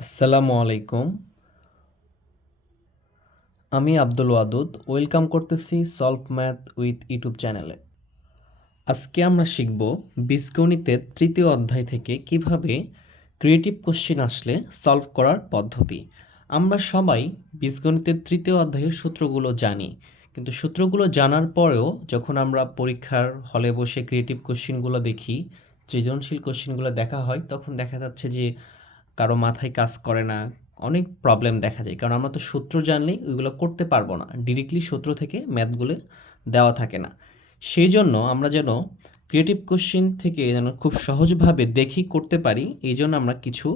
আসসালামু আলাইকুম। আমি আব্দুল ওয়াদুদ, ওয়েলকাম করতেছি সলভ ম্যাথ উইথ ইউটিউব চ্যানেলে। আজকে আমরা শিখব বীজগণিতের তৃতীয় অধ্যায় থেকে কীভাবে ক্রিয়েটিভ কোশ্চেন আসলে সলভ করার পদ্ধতি। আমরা সবাই বীজগণিতের তৃতীয় অধ্যায়ের সূত্রগুলো জানি, কিন্তু সূত্রগুলো জানার পরেও যখন আমরা পরীক্ষার হলে বসে ক্রিয়েটিভ কোশ্চেনগুলো দেখি, সৃজনশীল কোশ্চেনগুলো দেখা হয়, তখন দেখা যাচ্ছে যে কারও মাথায় কাজ করে না, অনেক প্রবলেম দেখা যায়। কারণ আমরা তো সূত্র জানলেই ওইগুলো করতে পারব না। ডিরেক্টলি সূত্র থেকে ম্যাথগুলো দেওয়া থাকে না। সেই জন্য আমরা যেন ক্রিয়েটিভ কোশ্চেন থেকে যেন খুব সহজভাবে দেখি, করতে পারি, এই জন্য আমরা কিছু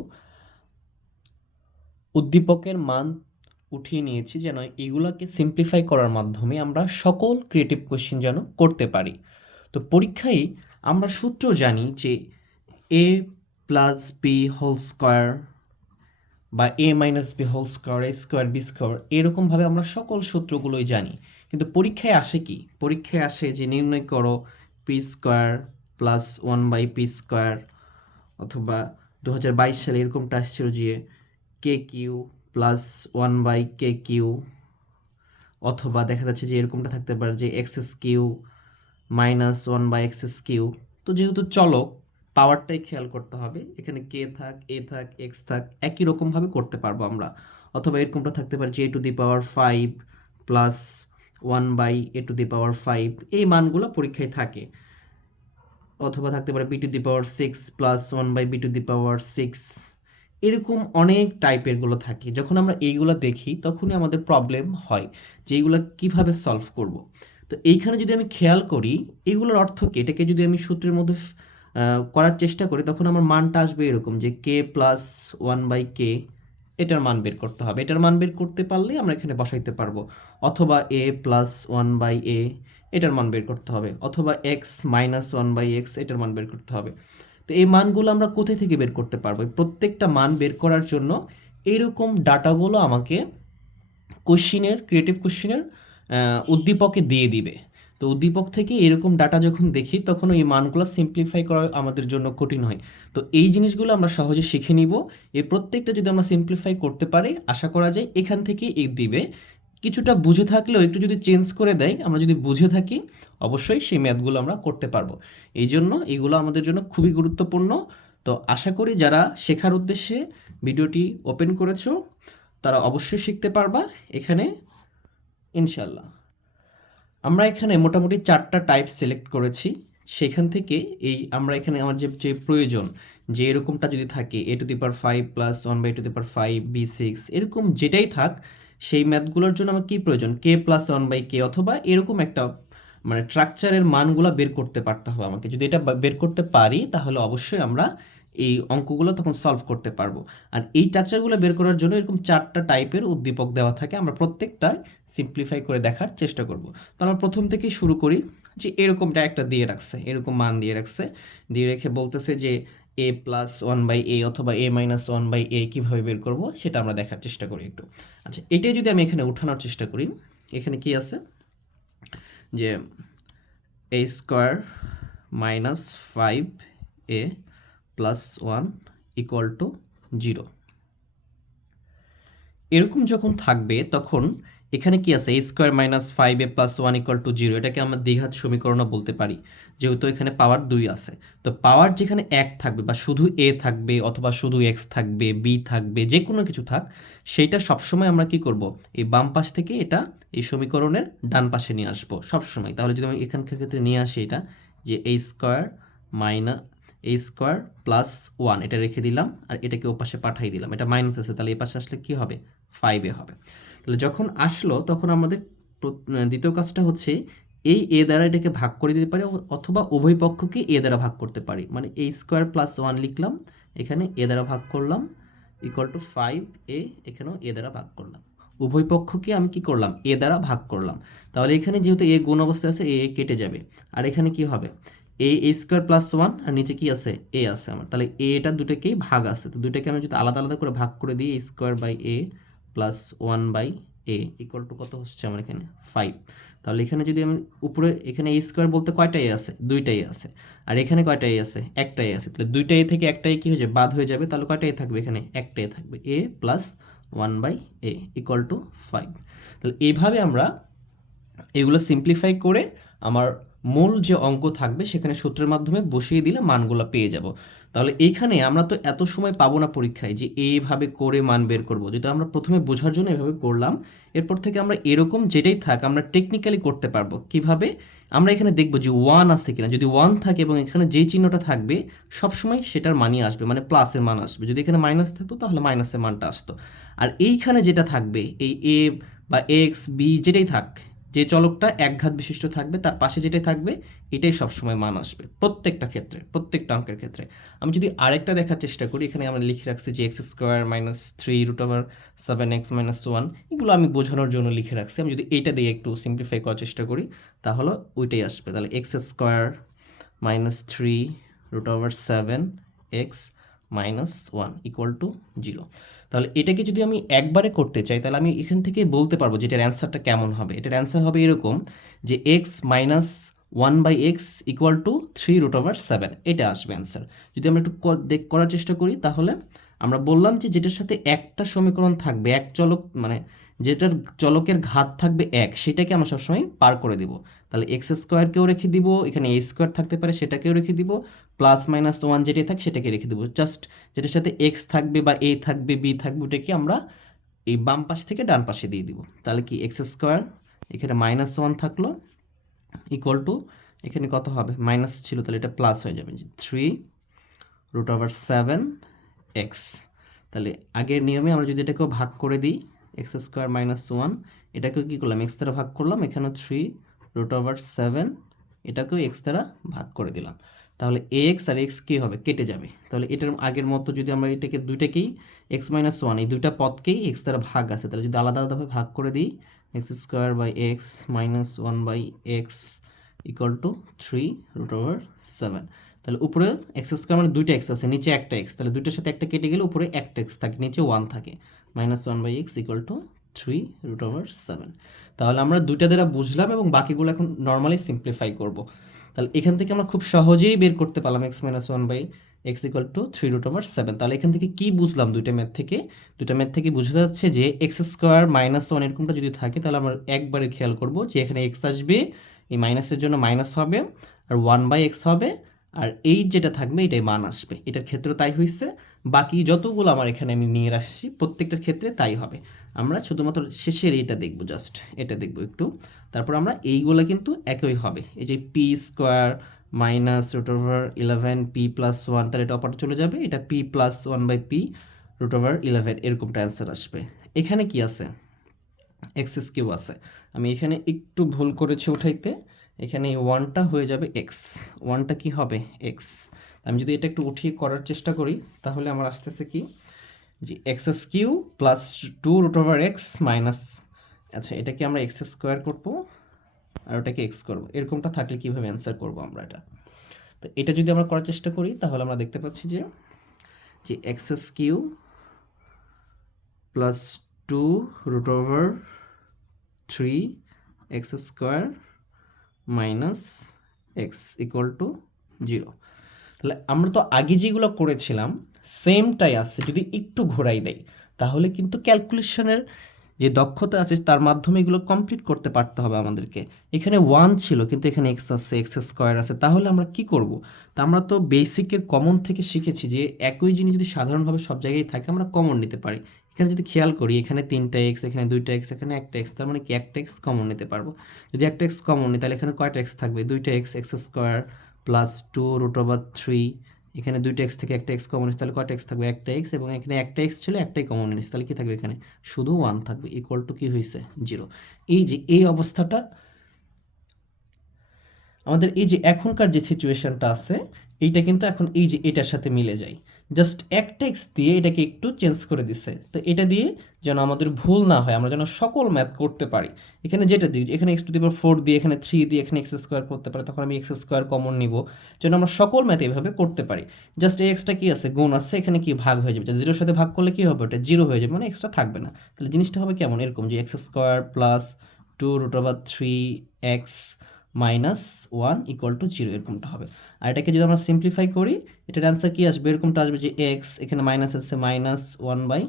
উদ্দীপকের মান উঠিয়ে নিয়েছি যেন এগুলোকে সিম্পলিফাই করার মাধ্যমে আমরা সকল ক্রিয়েটিভ কোশ্চেন যেন করতে পারি। তো পরীক্ষায় আমরা সূত্র জানি যে A plus B whole square বা A minus B whole square A square B square এরকমভাবে আমরা সকল সূত্রগুলোই জানি। কিন্তু পরীক্ষায় আসে কি? পরীক্ষায় আসে যে নির্ণয় করো P square plus one by P square অথবা দু হাজার বাইশ সালে এরকমটা আসছিল যে K cube plus one by K cube অথবা দেখা যাচ্ছে যে এরকমটা থাকতে পারে যে x's cube minus one by x's cube তো যেহেতু চলক পাওয়ারটাই খেয়াল করতে হবে। এখানে কে থাক, এ থাক, এক্স থাক, একই রকমভাবে করতে পারব আমরা। অথবা এরকমটা থাকতে পারে যে A to the power five plus one by A to the power five এই মানগুলো পরীক্ষায় থাকে। অথবা থাকতে পারে B to the power six plus one by B to the power six. এরকম অনেক টাইপেরগুলো থাকে। যখন আমরা এইগুলো দেখি, তখনই আমাদের প্রবলেম হয় যে এইগুলো কীভাবে সলভ করব। তো এইখানে যদি আমি খেয়াল করি এগুলোর অর্থ কি? এটাকে যদি আমি সূত্রের মধ্যে করার চেষ্টা করি তখন আমার মানটা আসবে এরকম যে K plus one by K এটার মান বের করতে হবে। এটার মান বের করতে পারলেই আমরা এখানে বসাইতে পারব। অথবা A plus one by A এটার মান বের করতে হবে। অথবা x minus one by x এটার মান বের করতে হবে। তো এই মানগুলো আমরা কোথায় থেকে বের করতে পারব? প্রত্যেকটা মান বের করার জন্য এইরকম ডাটাগুলো আমাকে কোশ্চিনের ক্রিয়েটিভ কোশ্চিনের উদ্দীপকে দিয়ে দিবে। তো উদ্দীপক থেকে এরকম ডাটা যখন দেখি, তখন এই মানগুলো সিম্পলিফাই করা আমাদের জন্য কঠিন হয়। তো এই জিনিসগুলো আমরা সহজে শিখে নিব। এই প্রত্যেকটা যদি আমরা সিম্পলিফাই করতে পারি, আশা করা যায় এখান থেকে এই দিবে। কিছুটা বুঝে থাকলেও একটু যদি চেঞ্জ করে দেয়, আমরা যদি বুঝে থাকি, অবশ্যই সেই ম্যাথগুলো আমরা করতে পারব। এই জন্য এগুলো আমাদের জন্য খুবই গুরুত্বপূর্ণ। তো আশা করি যারা শেখার উদ্দেশ্যে ভিডিওটি ওপেন করেছ, তারা অবশ্যই শিখতে পারবা এখানে। ইনশাল্লাহ আমরা এখানে মোটামুটি চারটা টাইপ সিলেক্ট করেছি। সেখান থেকে এই আমরা এখানে আমার যে যে প্রয়োজন, যে এরকমটা যদি থাকে A to the power five plus one by to the power five B six এরকম যেটাই থাক, সেই ম্যাথগুলোর জন্য আমার কী প্রয়োজন? K plus one by K অথবা এরকম একটা মানে স্ট্রাকচারের মানগুলো বের করতে পারতে হবে আমাকে। যদি এটা বের করতে পারি, তাহলে অবশ্যই আমরা এই অঙ্কগুলো তখন সলভ করতে পারব। আর এই স্ট্রাকচারগুলো বের করার জন্য এরকম চারটা টাইপের উদ্দীপক দেওয়া থাকে, আমরা প্রত্যেকটা সিম্পলিফাই করে দেখার চেষ্টা করব। তো আমরা প্রথম থেকেই শুরু করি যে এরকমটা একটা দিয়ে রাখছে, এরকম মান দিয়ে রাখছে। দিয়ে রেখে বলতেছে যে A plus one by A অথবা A minus one by A কীভাবে বের করব, সেটা আমরা দেখার চেষ্টা করি একটু। আচ্ছা এটাই যদি আমি এখানে উঠানোর চেষ্টা করি, এখানে কি আছে? যে A square minus five A plus one equal to zero এরকম যখন থাকবে, তখন এখানে কি আছে? A square minus five A plus one equal to zero এটাকে আমরা দ্বিঘাত সমীকরণও বলতে পারি, যেহেতু এখানে পাওয়ার দুই আছে। তো পাওয়ার যেখানে এক থাকবে বা শুধু এ থাকবে অথবা শুধু এক্স থাকবে বি থাকবে যে কোনো কিছু থাক, সেইটা সবসময় আমরা কি করব? এই বাম পাশ থেকে এটা এই সমীকরণের ডান পাশে নিয়ে আসব সবসময়। তাহলে যদি আমি এখানকার ক্ষেত্রে নিয়ে আসি এটা, যে A square minus A square plus one এটা রেখে দিলাম, আর এটাকে ও পাশে পাঠিয়ে দিলাম। এটা মাইনাস আছে, তাহলে এই পাশে আসলে কি হবে? ফাইভে হবে। তাহলে যখন আসলো, তখন আমাদের দ্বিতীয় কাজটা হচ্ছে এই এ দ্বারা এটাকে ভাগ করে দিতে পারি অথবা উভয় পক্ষকে এ দ্বারা ভাগ করতে পারি। মানে এ স্কোয়ার প্লাস ওয়ান লিখলাম, এখানে এ দ্বারা ভাগ করলাম ইকুয়াল টু ফাইভ এ এখানেও এ দ্বারা ভাগ করলাম। উভয় পক্ষকে আমি কি করলাম? এ দ্বারা ভাগ করলাম। তাহলে এখানে যেহেতু এ গুণ অবস্থায় আছে এ কেটে যাবে। আর এখানে কি হবে? A A square plus one আর নিচে কি আছে? এ আছে আমার। তাহলে এ এটা দুটোকেই ভাগ আছে। তো দুটোকে আমি যদি আলাদা আলাদা করে ভাগ করে দিই, A square by A plus one by A equal to কত হচ্ছে আমার এখানে? ফাইভ তাহলে এখানে যদি আমি উপরে, এখানে এ স্কোয়ার বলতে কয়টাই আছে? দুইটাই আছে। আর এখানে কয়টাই আছে? একটাই আছে। তাহলে দুইটাই থেকে একটাই কি হয়ে বাদ হয়ে যাবে। তাহলে কয়টাই থাকবে এখানে? একটাই থাকবে। A plus one by A equal to five তাহলে এইভাবে আমরা এগুলো সিম্পলিফাই করে আমার মূল যে অঙ্ক থাকবে সেখানে সূত্রের মাধ্যমে বসিয়ে দিলে মানগুলো পেয়ে যাব। তাহলে এইখানে আমরা তো এত সময় পাবো না পরীক্ষায় যে এইভাবে করে মান বের করব। যেটা আমরা প্রথমে বোঝার জন্য এভাবে করলাম। এরপর থেকে আমরা এরকম যেটাই থাক আমরা টেকনিক্যালি করতে পারব। কীভাবে? আমরা এখানে দেখব যে ওয়ান আছে কিনা। যদি ওয়ান থাকে এবং এখানে যে চিহ্নটা থাকবে, সবসময় সেটার মানই আসবে। মানে প্লাসের মান আসবে। যদি এখানে মাইনাস থাকতো, তাহলে মাইনাসের মানটা আসতো। আর এইখানে যেটা থাকবে, এই এ বা এক্স বি যেটাই থাক যে চলকটা এক ঘাত বিশিষ্ট থাকবে, তার পাশে যেটাই থাকবে, এটাই সবসময় মান আসবে, প্রত্যেকটা ক্ষেত্রে, প্রত্যেকটা অঙ্কের ক্ষেত্রে। আমি যদি আরেকটা দেখার চেষ্টা করি, এখানে আমরা লিখে রাখছি যে x square minus three root over seven x minus one, এগুলো আমি বোঝানোর জন্য লিখে রাখছি। আমি যদি এইটা দিয়ে একটু সিম্পলিফাই করার চেষ্টা করি, তাহলে ওইটাই আসবে। তাহলে x square minus three root over seven x minus one equal to zero. তাহলে এটাকে যদি আমি একবারে করতে চাই, তাহলে আমি এখান থেকে বলতে পারব যে এটার অ্যান্সারটা কেমন হবে। এটার অ্যান্সার হবে এরকম যে x minus one by x equal to three root over seven এটা আসবে অ্যান্সার যদি আমরা একটু দেখ, করার চেষ্টা করি, তাহলে আমরা বললাম যে যেটার সাথে একটা সমীকরণ থাকবে, এক চলক মানে যেটার চলকের ঘাত থাকবে এক, সেটাকে আমরা সবসময় পার করে দিব। তাহলে এক্স স্কোয়ারকেও রেখে দিব, এখানে এ স্কোয়ার থাকতে পারে, সেটাকেও রেখে দিব। প্লাস মাইনাস ওয়ান যেটাই থাক সেটাকে রেখে দেবো। জাস্ট যেটার সাথে এক্স থাকবে বা এ থাকবে বি থাকবে, ওটাকে আমরা এই বাম পাশ থেকে ডান পাশে দিয়ে দিব। তাহলে কি এক্স স্কোয়ার এখানে মাইনাস ওয়ান থাকল ইকুয়াল টু এখানে কত হবে? মাইনাস ছিল, তাহলে এটা প্লাস হয়ে যাবে। Three root over seven x তাহলে আগের নিয়মে আমরা যদি এটাকেও ভাগ করে দিই এক্স স্কোয়ার মাইনাস ওয়ান এটাকেও কী করলাম? এক্স দ্বারা ভাগ করলাম এখানে থ্রি রুট ওভার সেভেন এটাকেও এক্স দ্বারা ভাগ করে দিলাম। তাহলে এক্স আর এক্স কী হবে? কেটে যাবে। তাহলে এটার আগের মতো যদি আমরা এটাকে দুইটাকেই এক্স মাইনাস ওয়ান এই দুইটা পদকেই এক্স দ্বারা ভাগ আছে। তাহলে যদি আলাদা আলাদাভাবে ভাগ করে দিই x square by x minus one by x equal to three root over seven তাহলে উপরে এক্স স্কোয়ার মানে দুইটা এক্স আছে, নিচে একটা এক্স তাহলে দুইটার সাথে একটা কেটে গেলে উপরে একটা এক্স থাকে, নিচে ওয়ান থাকে। Minus one by x equal to three root over seven তাহলে আমরা দুইটা দ্বারা বুঝলাম এবং বাকিগুলো এখন নর্মালি সিম্পলিফাই করব। তাহলে এখান থেকে আমরা খুব সহজেই বের করতে পারলাম x minus one by x equal to three root over seven তাহলে এখান থেকে কী বুঝলাম দুইটা ম্যাথ থেকে? দুইটা ম্যাথ থেকে বোঝা যাচ্ছে যে এক্স স্কোয়ার মাইনাস ওয়ান এরকমটা যদি থাকে, তাহলে আমরা একবারে খেয়াল করব যে এখানে এক্স আসবে, এই মাইনাসের জন্য মাইনাস হবে, আর ওয়ান বাই এক্স হবে, আর এইট যেটা থাকবে, এটাই মান আসবে। এটার ক্ষেত্রে তাই হয়েছে বাকি যতগুলো আমার এখানে আমি নিয়ে আসছি, প্রত্যেকটার ক্ষেত্রে তাই হবে। আমরা শুধুমাত্র শেষের এইটা দেখব জাস্ট এটা দেখব একটু। তারপর আমরা এইগুলো কিন্তু একই হবে। এই যে P square minus root over eleven P plus one তাহলে এটা অপারে চলে যাবে। এটা P plus one by P root over eleven এরকমটা অ্যান্সার আসবে। এখানে কি আছে? এক্সেস কিউ আছে। আমি এখানে একটু ভুল করেছি উঠাইতে। এখানে ওয়ানটা হয়ে যাবে এক্স ওয়ানটা কি হবে? এক্স আমি যদি এটা একটু উঠিয়ে করার চেষ্টা করি, তাহলে আমার আসতেছে কি? যে x cube plus two root over x minus আচ্ছা এটাকে আমরা এক্স স্কোয়ার করব আর ওটাকে এক্স করব। এরকমটা থাকলে কীভাবে অ্যান্সার করব আমরা এটা? তো এটা যদি আমরা করার চেষ্টা করি, তাহলে আমরা দেখতে পাচ্ছি যে যে x cube plus two root over three x square minus x equal to zero তাহলে আমরা তো আগে যেগুলো করেছিলাম সেমটাই আছে, যদি একটু ঘোরাই দেয় তাহলে কিন্তু ক্যালকুলেশনের যে দক্ষতা আছে, তার মাধ্যমে এগুলো কমপ্লিট করতে পারতে হবে আমাদেরকে। এখানে ওয়ান ছিল, কিন্তু এখানে এক্স আছে এক্স স্কোয়ার আছে, তাহলে আমরা কি করব? তা আমরা তো বেসিকের কমন থেকে শিখেছি যে একই জিনিস যদি সাধারণভাবে সব জায়গায় থাকে, আমরা কমন নিতে পারি। এখানে যদি খেয়াল করি, এখানে তিনটা এক্স এখানে দুইটা এক্স এখানে একটা এক্স তার মানে কি একটা এক্স কমন নিতে পারব। যদি একটা এক্স কমন নিই, তাহলে এখানে কয়টা এক্স থাকবে? দুইটা x x square plus two root over three এখানে দুইটা এক্স থেকে একটা এক্স কমন নিস তাহলে কয়টা এক্স থাকবে? একটা এক্স এবং এখানে একটা এক্স ছিল, একটাই কমন নিস তাহলে কী থাকবে এখানে? শুধু ওয়ান থাকবে ইকুয়াল টু কি হয়েছে? জিরো এই যে, এই অবস্থাটা, আমাদের এই যে এখনকার যে সিচুয়েশনটা আছে, এইটা কিন্তু এখন এই যে এটার সাথে মিলে যায়। জাস্ট একটা এক্স দিয়ে এটাকে একটু চেঞ্জ করে দিছে। তো এটা দিয়ে যেন আমাদের ভুল না হয়, আমরা যেন সকল ম্যাথ করতে পারি। এখানে যেটা দিই এখানে এক্স টু দি ফোর দিয়ে, এখানে থ্রি দিয়ে, এখানে এক্স স্কোয়ার করতে পারি, তখন আমি এক্স স্কোয়ার কমন নিব, যেন আমরা সকল ম্যাথ এইভাবে করতে পারি। জাস্ট এই এক্সটা কি আছে? গুণ আছে, এখানে কি ভাগ হয়ে যাবে? জিরোর সাথে ভাগ করলে কি হবে? ওটা জিরো হয়ে যাবে মানে এক্সট্রা থাকবে না। তাহলে জিনিসটা হবে কেমন? এরকম যে x square plus two root over three x minus one equal to zero এরকমটা হবে। আর এটাকে যদি আমরা সিম্পলিফাই করি, এটার অ্যান্সার কী আসবে? এরকমটা আসবে যে এক্স এখানে মাইনাস আছে minus one by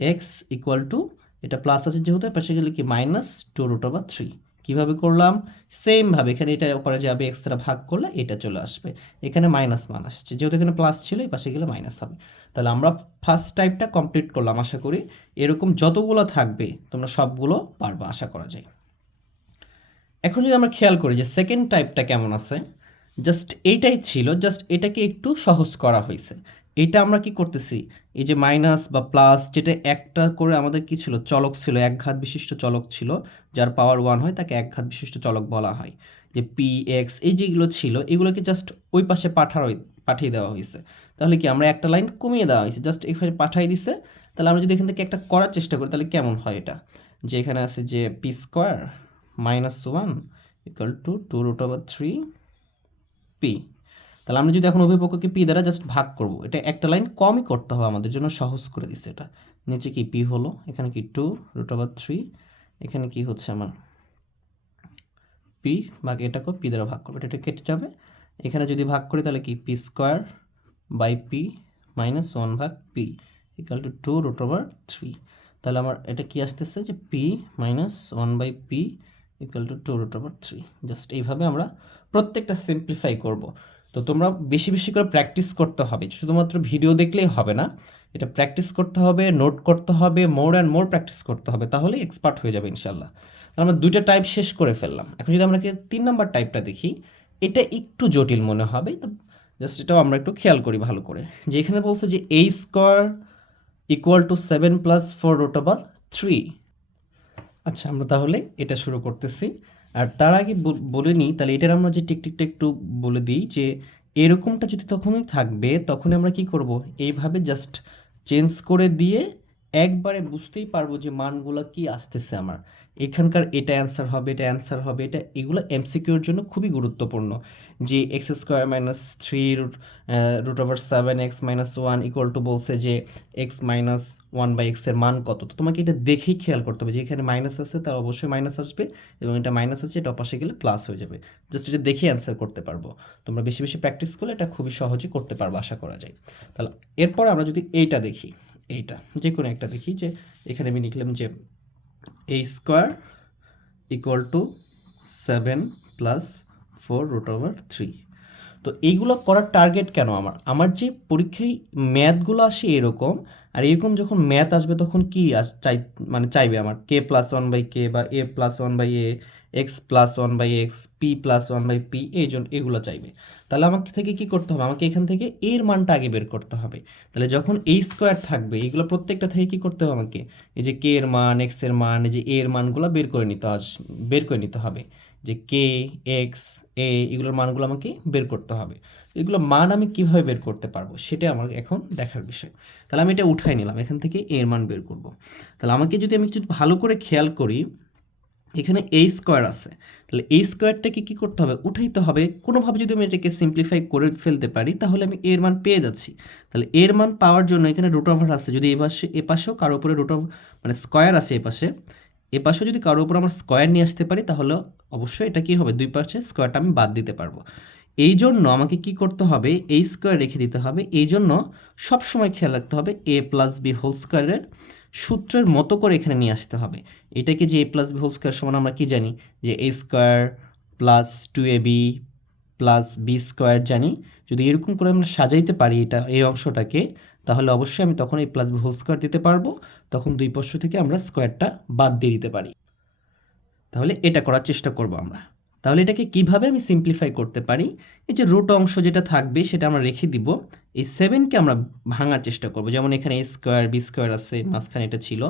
x equal to এটা প্লাস আছে যেহেতু পাশে গেলে কি? Minus two root over three কীভাবে করলাম? সেমভাবে এখানে এটা পরে যাবে এক্স দ্বারা ভাগ করলে এটা চলে আসবে। এখানে মাইনাস মান আসছে। যেহেতু এখানে প্লাস ছিল, এই পাশে গেলে মাইনাস হবে। তাহলে আমরা ফার্স্ট টাইপটা কমপ্লিট করলাম, আশা করি। এরকম যতগুলো থাকবে, তোমরা সবগুলো পারবা, আশা করা যায়। এখন যদি আমরা খেয়াল করি যে সেকেন্ড টাইপটা কেমন আছে জাস্ট এইটাই ছিল জাস্ট এটাকে একটু সহজ করা হয়েছে। এটা আমরা কি করতেছি? এই যে মাইনাস বা প্লাস যেটা একটা করে আমাদের কি ছিল? চলক ছিল, এক ঘাত বিশিষ্ট চলক ছিল, যার পাওয়ার ওয়ান হয়, তাকে এক ঘাত বিশিষ্ট চলক বলা হয়। যে পি এক্স এই যেগুলো ছিল, এগুলোকে জাস্ট ওই পাশে পাঠার পাঠিয়ে দেওয়া হয়েছে। তাহলে কি আমরা একটা লাইন কমিয়ে দেওয়া হয়েছে? জাস্ট এখানে পাঠাই দিছে, তাহলে আমরা যদি এখান থেকে একটা করার চেষ্টা করি, তাহলে কেমন হয় এটা? যে এখানে আছে যে P square minus one equal to two root over three P তাহলে আমরা যদি এখন অভিপক্ষকে পি দ্বারা জাস্ট ভাগ করব, এটা একটা লাইন কমই করতে হবে আমাদের জন্য, সহজ করে দিচ্ছে এটা। নিচে কি পি হলো, এখানে কি টু রুট ওভার থ্রি এখানে কি হচ্ছে আমার পি ভাগ এটাকেও পি দ্বারা ভাগ করব, এটা কেটে যাবে। এখানে যদি ভাগ করি তাহলে কি P square by P minus one ভাগ P equal to two root over three তাহলে আমার, এটা কি আসতেছে যে P minus one by P equal to two root over three just এইভাবে আমরা প্রত্যেকটা সিম্পলিফাই করব। তো তোমরা বেশি বেশি করে প্র্যাকটিস করতে হবে। শুধুমাত্র ভিডিও দেখলেই হবে না। এটা প্র্যাকটিস করতে হবে নোট করতে হবে মোর অ্যান্ড মোর প্র্যাকটিস করতে হবে। তাহলে এক্সপার্ট হয়ে যাবে ইনশাল্লাহ আমরা দুইটা টাইপ শেষ করে ফেললাম। এখন যদি আমরা তিন নম্বর টাইপটা দেখি, এটা একটু জটিল মনে হবে। তো জাস্ট এটাও আমরা একটু খেয়াল করি ভালো করে। যে এখানে বলছে যে এই square equal to seven plus four root over three আচ্ছা আমরা তাহলে এটা শুরু করতেছি। আর তার আগে বল- নিই, তাহলে এটার আমরা যে টিকটিকটা একটু বলে দিই যে, এরকমটা যদি তখনই থাকবে তখন আমরা কি করব? এইভাবে জাস্ট চেঞ্জ করে দিয়ে একবারে বুঝতেই পারব যে মানগুলো কি আসতেছে আমার। এখানকার এটা অ্যান্সার হবে, এটা অ্যান্সার হবে, এটা এগুলো এমসিকিউর জন্য খুবই গুরুত্বপূর্ণ। যে x square minus three root root over seven x minus one equal to বলছে যে এক্স মাইনাস ওয়ান বাই এক্সের মান কত। তো তোমাকে এটা দেখেই খেয়াল করতে হবে যে এখানে মাইনাস আছে, তার অবশ্যই মাইনাস আসবে এবং এটা মাইনাস আছে, এটা পাশে গেলে প্লাস হয়ে যাবে। জাস্ট এটা দেখে অ্যান্সার করতে পারব। তোমরা বেশি বেশি প্র্যাকটিস করলে এটা খুবই সহজে করতে পারব, আশা করা যায়। তাহলে এরপর আমরা যদি এইটা দেখি। এইটা যে কোনো একটা দেখি যে এখানে আমি লিখলাম যে A square equal to seven plus four root over three তো এইগুলো করার টার্গেট কেন আমার? আমার যে পরীক্ষায় ম্যাথগুলো আসে এরকম, আর এরকম যখন ম্যাথ আসবে তখন কি আস চাই মানে চাইবে আমার? K plus one by K বা A plus one by A x plus one by x P plus one by P এই জন্য এগুলো চাইবে। তাহলে আমাকে থেকে কি করতে হবে? আমাকে এখান থেকে এর মানটা আগে বের করতে হবে। তাহলে যখন এই স্কোয়ার থাকবে এইগুলো প্রত্যেকটা থেকে কি করতে হবে আমাকে? এই যে কে এর মান এক্সের মান, এই যে এর মানগুলো বের করে নিতে আস বের করে নিতে হবে। যে কে এক্স এ এগুলোর মানগুলো আমাকে বের করতে হবে। এগুলো মান আমি কীভাবে বের করতে পারব? সেটা আমার এখন দেখার বিষয়। তাহলে আমি এটা উঠাই নিলাম। এখান থেকে এর মান বের করব। তাহলে আমাকে যদি আমি যদি ভালো করে খেয়াল করি এখানে এই স্কোয়ার আছে। তাহলে এই স্কোয়ারটাকে কী করতে হবে? উঠাইতে হবে। কোনোভাবে যদি আমি এটাকে সিম্পলিফাই করে ফেলতে পারি, তাহলে আমি এর মান পেয়ে যাচ্ছি। তাহলে এর মান পাওয়ার জন্য এখানে রুট ওভার আছে। যদি এ পাশে, এ পাশেও কারও উপরে রুট মানে স্কোয়ার আছে এ পাশে, এ পাশেও যদি কারোর উপর আমরা স্কোয়ার নিয়ে আসতে পারি, তাহলে অবশ্যই এটা কী হবে? দুই পাশে স্কোয়ারটা আমি বাদ দিতে পারব। এই জন্য আমাকে কি করতে হবে? এই স্কোয়ার রেখে দিতে হবে। এই জন্য সবসময় খেয়াল রাখতে হবে এ প্লাস বি হোল স্কোয়ারের সূত্রের মতো করে এখানে নিয়ে আসতে হবে। এটাকে যে A plus B whole square সমান আমরা কি জানি? যে A square plus two A B plus B square জানি। যদি এরকম করে আমরা সাজাইতে পারি এটা, এই অংশটাকে, তাহলে অবশ্যই আমি তখন এই প্লাস বি হোল স্কোয়ার দিতে পারব। তখন দুই পার্শ্ব থেকে আমরা স্কোয়ারটা বাদ দিয়ে দিতে পারি। তাহলে এটা করার চেষ্টা করব আমরা। তাহলে এটাকে কীভাবে আমি সিম্পলিফাই করতে পারি? এই যে রুট অংশ যেটা থাকবে, সেটা আমরা রেখে দিব। এই সেভেনকে আমরা ভাঙার চেষ্টা করব। যেমন এখানে এ স্কোয়ার বি স্কোয়ার আছে, মাঝখানে এটা ছিল।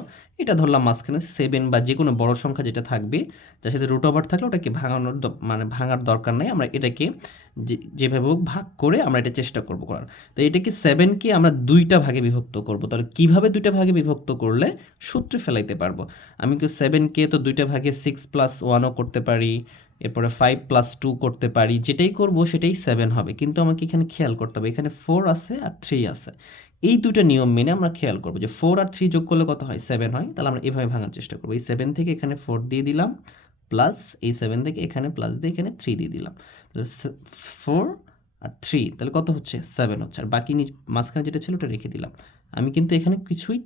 এটা ধরলাম মাঝখানে সেভেন বা যে কোনো বড় সংখ্যা যেটা থাকবে, যার সাথে রুট ওভার থাকলে ওটাকে ভাঙানোর মানে ভাঙার দরকার নেই। আমরা এটাকে যেভাবে হোক ভাগ করে আমরা এটা চেষ্টা করব করার। তো এটাকে সেভেনকে আমরা দুইটা ভাগে বিভক্ত করব। তাহলে কীভাবে দুইটা ভাগে বিভক্ত করলে সূত্রে ফেলাইতে পারব? আমি কি সেভেনকে তো দুইটা ভাগে সিক্স প্লাস ওয়ানও করতে পারি? এরপরে ফাইভ প্লাস টু করতে পারি, যেটাই করব সেটাই সেভেন হবে। কিন্তু আমাকে এখানে খেয়াল করতে হবে, এখানে ফোর আছে আর থ্রি আছে। এই দুটো নিয়ম মেনে আমরা খেয়াল করব যে ফোর আর থ্রি যোগ করলে কত হয়? সেভেন হয়। তাহলে আমরা এভাবে ভাঙার চেষ্টা করব। এই সেভেন থেকে এখানে ফোর দিয়ে দিলাম প্লাস এই সেভেন থেকে এখানে প্লাস দিয়ে এখানে থ্রি দিয়ে দিলাম। তাহলে ফোর আর থ্রি তাহলে কত হচ্ছে? সেভেন হচ্ছে। আর বাকি নিজ, মাঝখানে যেটা ছিল ওটা রেখে দিলাম। আমি কিন্তু এখানে কিছুই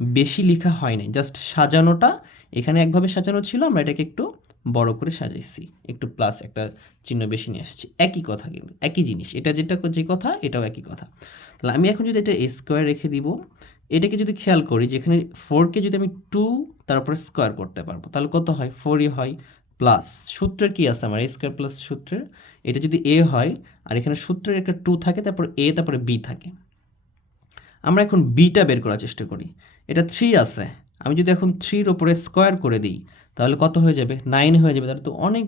বেশি লেখা হয় নাই। জাস্ট সাজানোটা, এখানে একভাবে সাজানো ছিল, আমরা এটাকে একটু বড় করে সাজাইছি। একটু প্লাস একটা চিহ্ন বেশি নিয়ে আসছি। একই কথা কিন্তু, একই জিনিস। এটা যেটা যে কথা, এটাও একই কথা। তাহলে আমি এখন যদি এটা স্কোয়ার রেখে দিব, এটাকে যদি খেয়াল করি যেখানে ফোরকে যদি আমি টু তারপরে স্কোয়ার করতে পারব, তাহলে কত হয়? ফোরই হয় প্লাস সূত্রের কি আছে আমার? স্কোয়ার প্লাস সূত্রের। এটা যদি এ হয়, আর এখানে সূত্রের একটা টু থাকে, তারপর এ তারপরে বি থাকে। আমরা এখন বিটা বের করার চেষ্টা করি। এটা থ্রি আছে। আমি যদি এখন থ্রির ওপরে স্কোয়ার করে দিই তাহলে কত হয়ে যাবে? নাইন হয়ে যাবে। তাহলে তো অনেক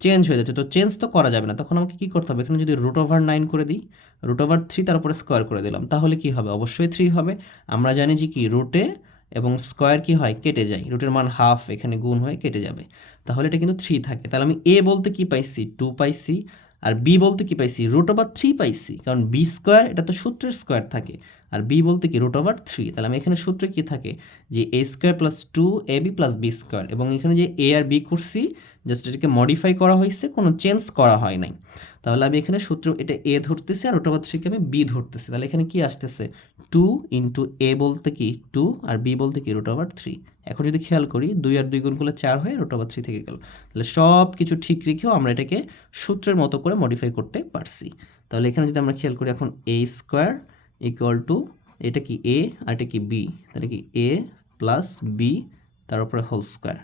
চেঞ্জ হয়ে যাচ্ছে। তো চেঞ্জ তো করা যাবে না। তখন আমাকে কী করতে হবে? এখানে যদি রুট ওভার নাইন করে দিই রুট ওভার থ্রি তার উপরে স্কোয়ার করে দিলাম। তাহলে কি হবে? অবশ্যই থ্রি হবে। আমরা জানি যে কি? রুটে এবং স্কোয়ার কি হয়? কেটে যায়। রুটের মান হাফ এখানে গুণ হয়ে কেটে যাবে। তাহলে এটা কিন্তু থ্রি থাকে। তাহলে আমি এ বলতে কি পাইছি? টু পাইছি। আর বি বলতে কি পাইছি? রুট ওভার থ্রি পাইছি। কারণ বি স্কোয়ার এটা তো সূত্রের স্কোয়ার থাকে। আর বি বলতে কি রুট ওভার থ্রি তাহলে আমি এখানে সূত্রে কি থাকে? যে A square plus two A B plus B square এবং এখানে যে এ আর বি করছি জাস্ট এটাকে মডিফাই করা হয়েছে, কোনো চেঞ্জ করা হয় নাই। তাহলে আমি এখানে সূত্র, এটা এ ধরতেছি আর রুট ওভার থ্রিকে আমি বি ধরতেছি। তাহলে এখানে কি আসতেছে? টু ইন্টু এ বলতে কি? টু আর বি বলতে কি রুট ওভার থ্রি এখন যদি খেয়াল করি, দুই আর দুই গুণ করলে চার হয়ে রুট ওভার থ্রি থেকে গেল। তাহলে সব কিছু ঠিক রেখেও আমরা এটাকে সূত্রের মতো করে মডিফাই করতে পারছি। তাহলে এখানে যদি আমরা খেয়াল করি, এখন এ স্কোয়ার ইকুয়াল টু এটা কি এ আর এটা কি বি তাহলে কি এ প্লাস বি তার উপরে হোল স্কোয়ার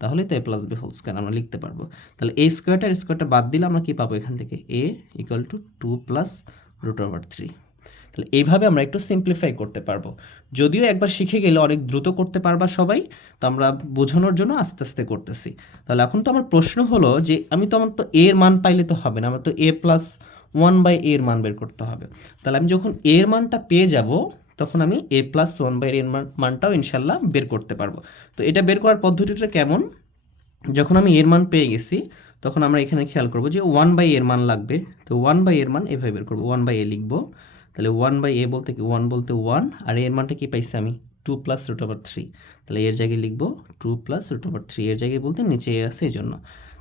তাহলে তো A plus B whole square আমরা লিখতে পারব। তাহলে এ স্কোয়ারটা আর স্কোয়ারটা বাদ দিলে আমরা কী পাবো এখান থেকে? A equal to two plus root over three তাহলে এইভাবে আমরা একটু সিম্পলিফাই করতে পারব। যদিও একবার শিখে গেলে অনেক দ্রুত করতে পারবা সবাই, তো আমরা বোঝানোর জন্য আস্তে আস্তে করতেছি। তাহলে এখন তো আমার প্রশ্ন হলো যে, আমি তো আমার তো এর মান পাইলে তো হবে না, আমার তো এ প্লাস ওয়ান বাই এর মান বের করতে হবে। তাহলে আমি যখন এর মানটা পেয়ে যাব, তখন আমি এ প্লাস ওয়ান বাই এর মান মানটাও ইনশাল্লাহ বের করতে পারব। তো এটা বের করার পদ্ধতিটা কেমন? যখন আমি এর মান পেয়ে গেছি, তখন আমরা এখানে খেয়াল করব যে ওয়ান বাই এর মান লাগবে। তো ওয়ান বাই এর মান এভাবে বের করব। ওয়ান বাই এ লিখব। তাহলে ওয়ান বাই এ বলতে কি ওয়ান বলতে ওয়ান আর এর মানটা কি পাইছি আমি? Two plus root over three তাহলে এর জায়গায় লিখব two plus root over three এর জায়গায় বলতে নিচে আছে এই জন্য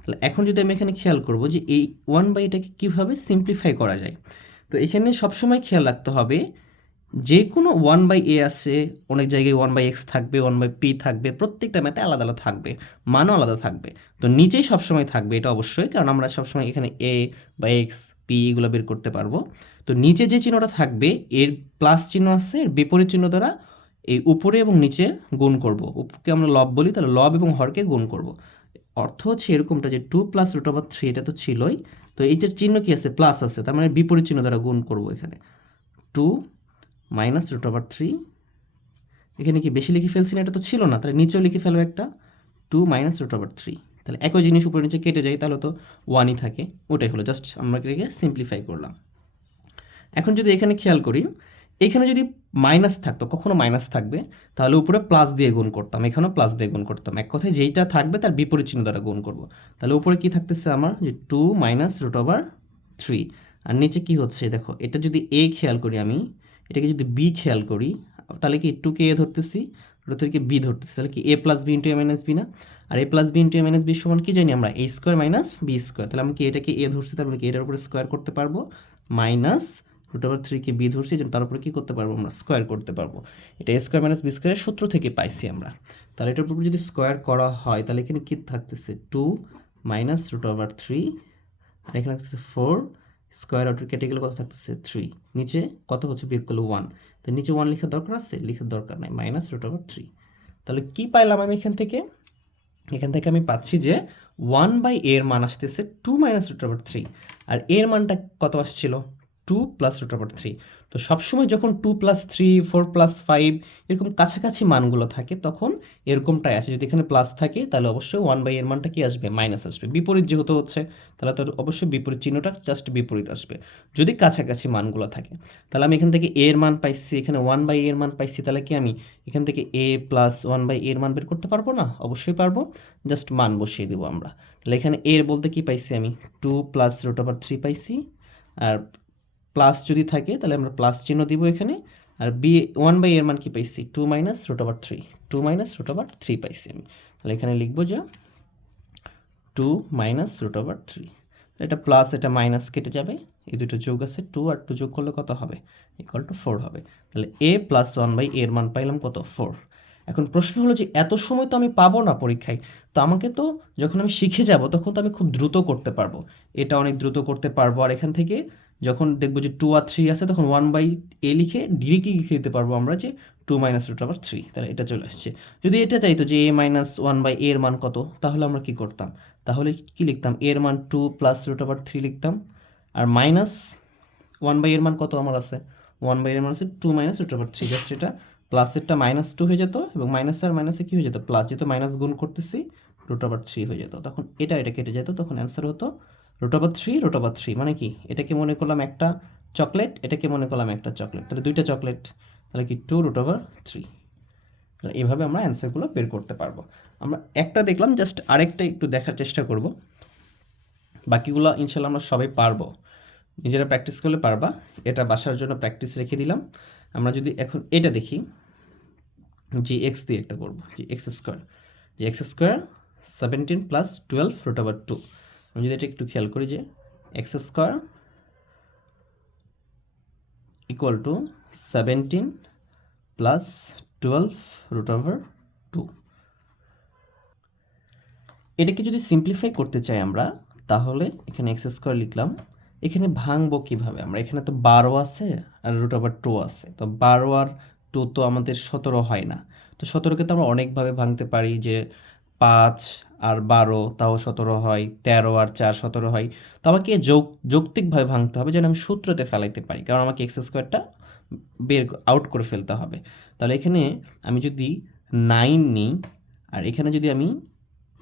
তাহলে এখন যদি আমি এখানে খেয়াল করব যে এই ওয়ান বাই এটাকে কীভাবে সিম্পলিফাই করা যায়, তো এখানে সবসময় খেয়াল রাখতে হবে যে কোনো ওয়ান বাই এ আছে, অনেক জায়গায় ওয়ান বাই এক্স থাকবে ওয়ান বাই পি থাকবে, প্রত্যেকটা ম্যাথে আলাদা আলাদা থাকবে, মানও আলাদা থাকবে। তো নিচেই সবসময় থাকবে এটা অবশ্যই, কারণ আমরা সবসময় এখানে এ বা এক্স পি এগুলো বের করতে পারব। তো নিচে যে চিহ্নটা থাকবে, এর প্লাস চিহ্ন আছে, এর বিপরীত চিহ্ন দ্বারা এই উপরে এবং নিচে গুণ করব। উপকে আমরা লব বলি, তাহলে লব এবং হরকে গুণ করব। অর্থ হচ্ছে এরকমটা যে two plus root over three এটা তো ছিলই। তো এইটার চিহ্ন কি আছে? প্লাস আছে। তার মানে বিপরীত চিহ্ন দ্বারা গুণ করব এখানে। Two minus root over three এখানে কি বেশি লিখে ফেলছি না? এটা তো ছিল না। তাহলে নিচেও লিখে ফেলব একটা। Two minus root over three তাহলে একই জিনিস উপরে নিচে কেটে যায়, তাহলে তো ওয়ানই থাকে। ওটাই হলো। জাস্ট আমরা এটাকে সিম্পলিফাই করলাম। এখন যদি এখানে খেয়াল করি এখানে যদি মাইনাস থাকতো, কখনো মাইনাস থাকবে, তাহলে উপরে প্লাস দিয়ে গুণ করতাম, এখানেও প্লাস দিয়ে গুণ করতাম। এক কথায় যেইটা থাকবে তার বিপরীত চিহ্ন দ্বারা গুণ করব। তাহলে উপরে কি থাকতেছে আমার? যে two minus root over three আর নিচে কি হচ্ছে? দেখো, এটা যদি এ খেয়াল করি আমি, এটাকে যদি বি খেয়াল করি, তাহলে কি টুকে এ ধরতেছি? ওটা থেকে বি ধরতেছি। তাহলে কি A plus B into A minus B না? আর A plus B into A minus B সমান কি জানি আমরা? A square minus B square তাহলে আমি কি এটাকে এ ধরছি তারপরে কি এটার উপরে স্কোয়ার করতে পারব? মাইনাস রুট ওভার থ্রিকে বি ধরছি যেন তার উপরে কী করতে পারব আমরা? স্কোয়ার করতে পারব। এটা এ স্কোয়ার মাইনাস বি স্কোয়ারের সূত্র থেকে পাইছি আমরা। তাহলে এটার উপর যদি স্কোয়ার করা হয়, তাহলে এখানে কী থাকতেছে? Two minus root over three আর এখানে থাকতেছে ফোর স্কোয়ার আউটের কেটে গেলে কত থাকতেছে? থ্রি নিচে কত হচ্ছে? বিয়োগ করলে ওয়ান তো নিচে ওয়ান লেখার দরকার আছে? লেখার দরকার নাই। মাইনাস রুট ওভার থ্রি তাহলে কী পাইলাম আমি এখান থেকে? এখান থেকে আমি পাচ্ছি যে ওয়ান বাই এর মান আসতেছে two minus root over three আর এর মানটা কত আসছিল? Two plus root over three তো সবসময় যখন two plus three four plus five এরকম কাছাকাছি মানগুলো থাকে, তখন এরকমটাই আসে। যদি এখানে প্লাস থাকে, তাহলে অবশ্যই ওয়ান বাই এর মানটা কি আসবে? মাইনাস আসবে। বিপরীত যেহেতু হচ্ছে, তাহলে তো অবশ্যই বিপরীত চিহ্নটা জাস্ট বিপরীত আসবে। যদি কাছাকাছি মানগুলো থাকে, তাহলে আমি এখান থেকে এ এর মান পাইছি, এখানে ওয়ান বাই এর মান পাইছি, তাহলে কি আমি এখান থেকে এ প্লাস ওয়ান বাই এর মান বের করতে পারব না? অবশ্যই পারব। জাস্ট মান বসিয়ে দেবো আমরা। তাহলে এখানে এর বলতে কি পাইছি আমি? Two plus root over three পাইছি। আর প্লাস যদি থাকে, তাহলে আমরা প্লাস চিহ্ন দিব এখানে। আর বি ওয়ান বাই এর মান কি পাইছি? Two minus root over three two minus root over three পাইছি আমি। তাহলে এখানে লিখব যে two minus root over three এটা প্লাস এটা মাইনাস কেটে যাবে। এই দুটো যোগ আছে টু আর টু যোগ করলে কত হবে? ইকুয়াল টু ফোর হবে। তাহলে এ প্লাস ওয়ান বাই এর মান পাইলাম কত? ফোর এখন প্রশ্ন হলো যে এত সময় তো আমি পাবো না পরীক্ষায়, তো আমাকে তো যখন আমি শিখে যাব, তখন তো আমি খুব দ্রুত করতে পারব। এটা অনেক দ্রুত করতে পারব, আর এখান থেকে যখন দেখব যে টু আর থ্রি আছে, তখন ওয়ান বাই এ লিখে ডিরেক্টলি লিখে দিতে পারব আমরা যে টু মাইনাস রুট আবার থ্রি তাহলে এটা চলে আসছে। যদি এটা চাইতো যে এ মাইনাস ওয়ান বাই এর মান কত, তাহলে আমরা কি করতাম? তাহলে কি লিখতাম? এর মান টু প্লাস রুট আবার থ্রি লিখতাম। আর মাইনাস ওয়ান বাই এর মান কত আমার আছে? ওয়ান বাই এর মান আছে two minus root over three just এটা প্লাসেরটা মাইনাস টু হয়ে যেত এবং মাইনাস আর মাইনাসে কী হয়ে যেত? প্লাস যেহেতু মাইনাস গুণ করতেছি রুট ওভার থ্রি হয়ে যেত। তখন এটা এটা কেটে যেত, তখন অ্যান্সার হতো রুট থ্রি রুট থ্রি মানে কি? এটাকে মনে করলাম একটা চকলেট, এটাকে মনে করলাম একটা চকলেট। তাহলে দুইটা চকলেট, তাহলে কি টু রুট ওভার থ্রি? তাহলে এইভাবে আমরা অ্যান্সারগুলো বের করতে পারব। আমরা একটা দেখলাম জাস্ট আরেকটা একটু দেখার চেষ্টা করব। বাকিগুলো ইনশাল্লাহ আমরা সবাই পারব। নিজেরা প্র্যাকটিস করলে পারবা। এটা বাসার জন্য প্র্যাকটিস রেখে দিলাম। আমরা যদি এখন এটা দেখি জি এক্স দিয়ে একটা করব G x square G x square seventeen plus twelve root over two আমি যদি এটা একটু খেয়াল করি যে x square equal to seventeen plus twelve root over two. এটাকে যদি সিম্পলিফাই করতে চাই আমরা, তাহলে এখানে এক্স স্কোয়ার লিখলাম, এখানে ভাঙবো কীভাবে? আমরা এখানে তো বারো আছে আর রুট ওভার টু আছে। তো বারো আর টু তো আমাদের সতেরো হয় না। তো সতেরোকে তো আমরা অনেকভাবে ভাঙতে পারি যে পাঁচ আর বারো, তাও সতেরো হয়, তেরো আর চার সতেরো হয়। তো আমাকে যৌ যৌক্তিকভাবে ভাঙতে হবে যেন আমি সূত্রতে ফেলাইতে পারি, কারণ আমাকে এক্স স্কোয়ারটা বের আউট করে ফেলতে হবে। তাহলে এখানে আমি যদি নাইন নিই, আর এখানে যদি আমি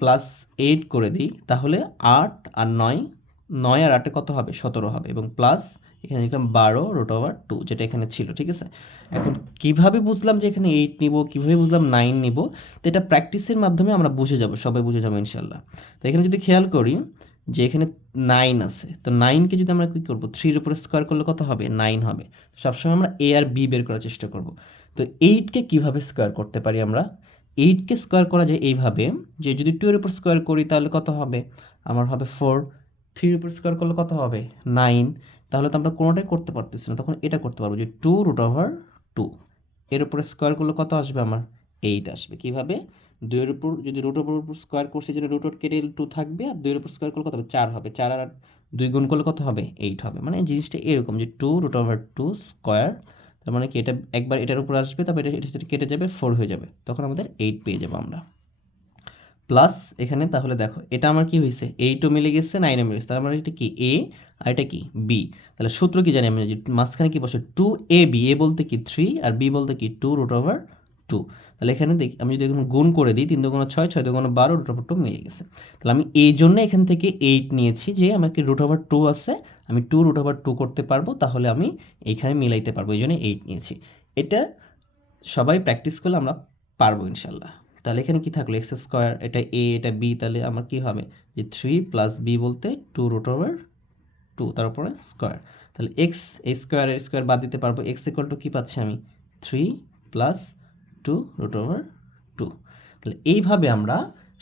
প্লাস এইট করে দিই, তাহলে আট আর নয় নয় আর আটে কত হবে? সতেরো হবে এবং প্লাস এখানে লিখলাম বারো রুট ওভার টু যেটা এখানে ছিল, ঠিক আছে? এখন কীভাবে বুঝলাম যে এখানে এইট নিব? কীভাবে বুঝলাম নাইন নিব? তো এটা প্র্যাকটিসের মাধ্যমে আমরা বুঝে যাব, সবাই বুঝে যাব ইনশাল্লাহ তো এখানে যদি খেয়াল করি যে এখানে নাইন আছে, তো নাইনকে যদি আমরা কী করব? থ্রির উপরে স্কোয়ার করলে কত হবে? নাইন হবে। সবসময় আমরা এ আর বি বের করার চেষ্টা করব। তো এইটকে কীভাবে স্কোয়ার করতে পারি আমরা? এইটকে স্কোয়ার করা যায় এইভাবে যে যদি টু এর উপর স্কোয়ার করি তাহলে কত হবে? আমার হবে ফোর থ্রির উপর স্কোয়ার করলে কত হবে? নাইন তাহলে তো আমরা কোনোটাই করতে পারতেছি না। তখন এটা করতে পারব যে টু রুট ওভার টু এর উপরে স্কোয়ার করলে কত আসবে আমার? এইট আসবে। কীভাবে? দুইয়ের উপর যদি রুট ওভার উপর স্কোয়ার করছি যেটা রুট ওভার কেটে টু থাকবে আর দুইয়ের উপর স্কোয়ার করলে কত হবে? চার হবে। চার আর দুই গুণ করলে কত হবে? এইট হবে। মানে জিনিসটা এরকম যে two root over two square তার মানে কি এটা একবার এটার উপর আসবে, তারপর এটা এটা কেটে যাবে ফোর হয়ে যাবে। তখন আমাদের এইট পেয়ে যাব আমরা। প্লাস এখানে তাহলে দেখো, এটা আমার কি হয়েছে এইটও মিলে গেছে নাইনও মিলে গেছে। তার মানে এটা কি? এ আর এটা কি? বি তাহলে সূত্র কি জানি আমি মাঝখানে কি বসে? টু এ বি এ বলতে কি থ্রি আর বি বলতে কি টু রুট ওভার টু তাহলে এখানে দেখি, আমি যদি এখন গুণ করে দিই, তিন দুগুণ ছয় ছয় দুগুণ বারো রুট ওভার টু মিলে গেছে। তাহলে আমি এই জন্য এখান থেকে এইট নিয়েছি যে আমাকে রুট ওভার টু আছে, আমি টু রুট ওভার টু করতে পারব, তাহলে আমি এইখানে মিলাইতে পারব। এই জন্য এইট নিয়েছি। এটা সবাই প্র্যাকটিস করলে আমরা পারব ইনশাল্লাহ। তাহলে এখানে কি থাকল? এক্স স্কোয়ার এটা এ এটা বি তাহলে আমার কি হবে? যে থ্রি প্লাস বি বলতে টু রুট ওভার টু তার উপরে স্কোয়ার তাহলে এক্স এই স্কোয়ার এর স্কোয়ার বাদ দিতে পারব। এক্স ইকুয়াল টু কী পাচ্ছি আমি? Three plus two root over two তাহলে এইভাবে আমরা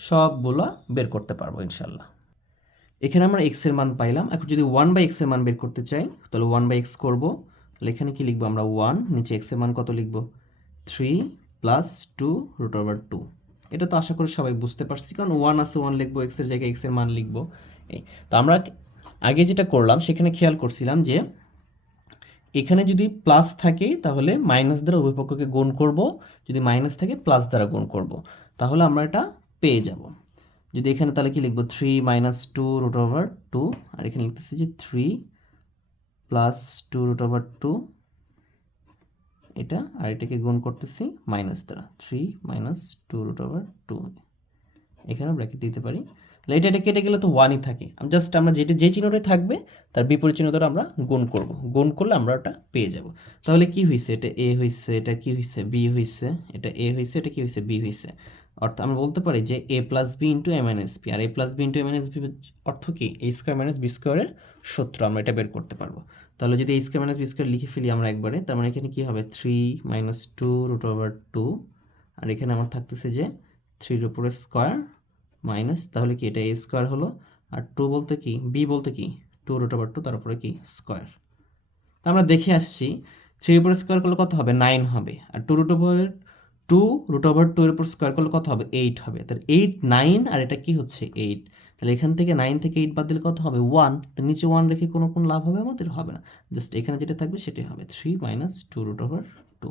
সবগুলো বের করতে পারব ইনশাল্লাহ। এখানে আমরা এক্সের মান পাইলাম। এখন যদি ওয়ান বাই এক্সের মান বের করতে চাই, তাহলে ওয়ান বাই এক্স করব। তাহলে এখানে কি লিখব আমরা? ওয়ান নিচে এক্সের মান কত লিখব? Three plus two root over two এটা তো আশা করি সবাই বুঝতে পারছি, কারণ ওয়ান আছে ওয়ান লিখব এক্সের জায়গায় এক্সের মান লিখব। এই, তো আমরা আগে যেটা করলাম, সেখানে খেয়াল করছিলাম যে এখানে যদি প্লাস থাকে, তাহলে মাইনাস দ্বারা উভয় পক্ষকে গুণ করব। যদি মাইনাস থাকে প্লাস দ্বারা গুণ করব। তাহলে আমরা এটা পেয়ে যাব। যদি এখানে তাহলে কি লিখব? Three minus two root over two আর এখানে লিখতেছি যে three plus two root over two এটা, আর এটাকে গুণ করতেছি মাইনাস দ্বারা। Three minus two root over two এখানে ব্র্যাকেট দিতে পারি। তাহলে এটা এটা কেটে গেলে তো ওয়ানই থাকে। জাস্ট আমরা যেটা, যে চিহ্নটাই থাকবে, তার বিপরীত চিহ্ন দ্বারা আমরা গুণ করব। গুণ করলে আমরা ওটা পেয়ে যাব। তাহলে কি হয়েছে এটা এ হয়েছে এটা কি হয়েছে বি হয়েছে এটা এ হয়েছে এটা কি হয়েছে বি হয়েছে অর্থাৎ আমরা বলতে পারি যে A plus B into A minus B R A plus B into A minus B অর্থ কি? এ স্কোয়ার মাইনাস বি স্কোয়ারের সূত্র। আমরা এটা বের করতে পারব। তাহলে যদি A square minus B square লিখে ফেলি আমরা একবারে, তার মানে এখানে কি হবে? Three minus two root over two আর এখানে আমার থাকতেছে যে থ্রির উপরে স্কোয়ার মাইনাস তাহলে কি এটা এ স্কোয়ার হলো? আর টু বলতে কি? বি বলতে কি? টু রুট ওভার টু তার উপরে কি? স্কোয়ার তা আমরা দেখে আসছি থ্রি উপরে স্কোয়ার করলে কত হবে? নাইন হবে। আর two root over two root over two এর উপর স্কোয়ার করলে কত হবে? এইট হবে। তাহলে এইট নাইন আর এটা কি হচ্ছে? এইট তাহলে এখান থেকে নাইন থেকে এইট বাদ দিলে কত হবে? ওয়ান তো নিচে ওয়ান রেখে কোনো কোনো লাভ হবে আমাদের? হবে না। জাস্ট এখানে যেটা থাকবে সেটাই হবে। Three minus two root over two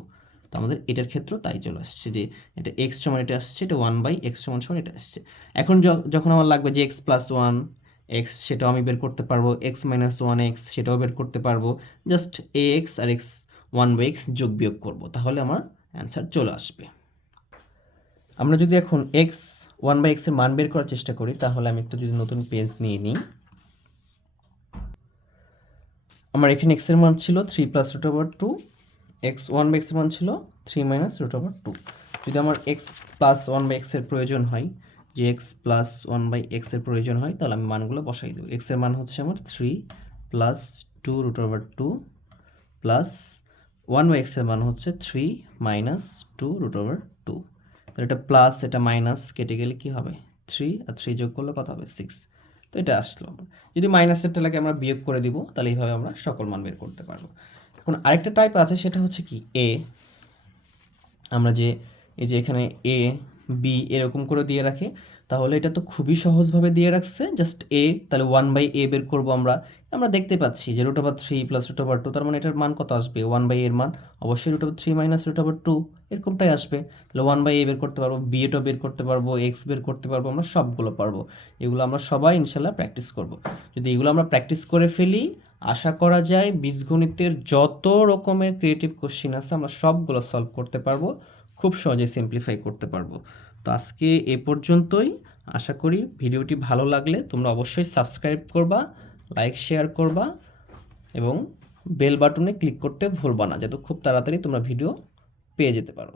তো আমাদের এটার ক্ষেত্রেও তাই চলে আসছে যে এটা এক্স সমান এটা আসছে, এটা ওয়ান বাই এক্স সমান সমান এটা আসছে। এখন যখন আমার লাগবে যে এক্স প্লাস ওয়ান এক্স সেটাও আমি বের করতে পারব এক্স মাইনাস ওয়ান এক্স সেটাও বের করতে পারব। জাস্ট এ এক্স আর এক্স ওয়ান বাই এক্স যোগ বিয়োগ করব। তাহলে আমার অ্যান্সার চলে আসবে। আমরা যদি এখন এক্স ওয়ান বাই এক্সের মান বের করার চেষ্টা করি, তাহলে আমি একটা যদি নতুন পেজ নিয়ে নিই। আমার এখানে এক্সের মান ছিল three plus root over two x one by এক্সের মান ছিল three minus root over two যদি আমার এক্স প্লাস ওয়ান বাই এক্সের প্রয়োজন হয়, যে এক্স প্লাস ওয়ান বাই এক্সের প্রয়োজন হয়, তাহলে আমি মানগুলো বসাই দেবো। এক্সের মান হচ্ছে আমার three plus two root over two plus one by এক্সের মান হচ্ছে three minus two root over two তাহলে এটা প্লাস এটা মাইনাস কেটে গেলে কি হবে? থ্রি আর থ্রি যোগ করলে কত হবে? সিক্স তো এটা আসলো যদি মাইনাসেরটা লাগে আমরা বিয়োগ করে দিব, তাহলে এইভাবে আমরা সকল মান বের করতে পারব। এখন আরেকটা টাইপ আছে, সেটা হচ্ছে কি? এ আমরা যে, এই যে এখানে এ বি এরকম করে দিয়ে রাখে। তাহলে এটা তো খুবই সহজভাবে দিয়ে রাখছে। জাস্ট এ তাহলে ওয়ান বাই এ বের করব আমরা। আমরা দেখতে পাচ্ছি যে root over three plus root over two তার মানে এটার মান কত আসবে? ওয়ান বাই এর মান। অবশ্যই root over three minus root over two এরকমটাই আসবে। তাহলে ওয়ান বাই এ বের করতে পারব বি এটাও বের করতে পারব এক্স বের করতে পারব, আমরা সবগুলো পারব। এগুলো আমরা সবাই ইনশাল্লাহ প্র্যাকটিস করব। যদি এগুলো আমরা প্র্যাকটিস করে ফেলি, আশা করা যায় বীজগণিতের যত রকমের ক্রিয়েটিভ কোশ্চিন আছে, আমরা সবগুলো সলভ করতে পারব, খুব সহজে সিম্পলিফাই করতে পারব। তো আজকে এ পর্যন্তই। আশা করি ভিডিওটি ভালো লাগলে তোমরা অবশ্যই সাবস্ক্রাইব করবা, লাইক, শেয়ার করবা এবং বেল বাটনে ক্লিক করতে ভুলবা না, যাতে খুব তাড়াতাড়ি তোমরা ভিডিও পেয়ে যেতে পারো।